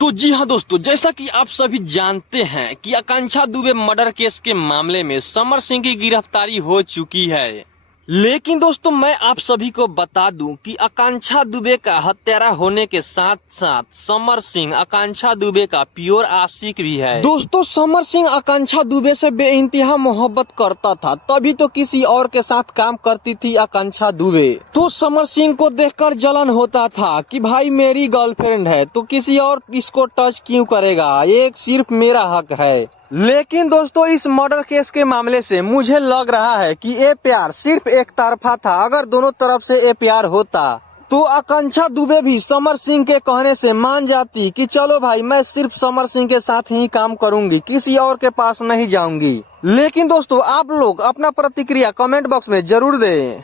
तो जी हाँ दोस्तों, जैसा कि आप सभी जानते हैं कि आकांक्षा दुबे मर्डर केस के मामले में समर सिंह की गिरफ्तारी हो चुकी है। लेकिन दोस्तों, मैं आप सभी को बता दूं कि आकांक्षा दुबे का हत्यारा होने के साथ साथ समर सिंह आकांक्षा दुबे का प्योर आशिक भी है। दोस्तों, समर सिंह आकांक्षा दुबे से बेइंतहा मोहब्बत करता था, तभी तो किसी और के साथ काम करती थी आकांक्षा दुबे। तो समर सिंह को देखकर जलन होता था कि भाई मेरी गर्लफ्रेंड है तो किसी और इसको टच क्यों करेगा, ये सिर्फ मेरा हक है। लेकिन दोस्तों, इस मर्डर केस के मामले से मुझे लग रहा है कि ये प्यार सिर्फ एक तरफा था। अगर दोनों तरफ से ये प्यार होता तो आकांक्षा दुबे भी समर सिंह के कहने से मान जाती कि चलो भाई, मैं सिर्फ समर सिंह के साथ ही काम करूंगी, किसी और के पास नहीं जाऊंगी। लेकिन दोस्तों, आप लोग अपना प्रतिक्रिया कमेंट बॉक्स में जरूर दें।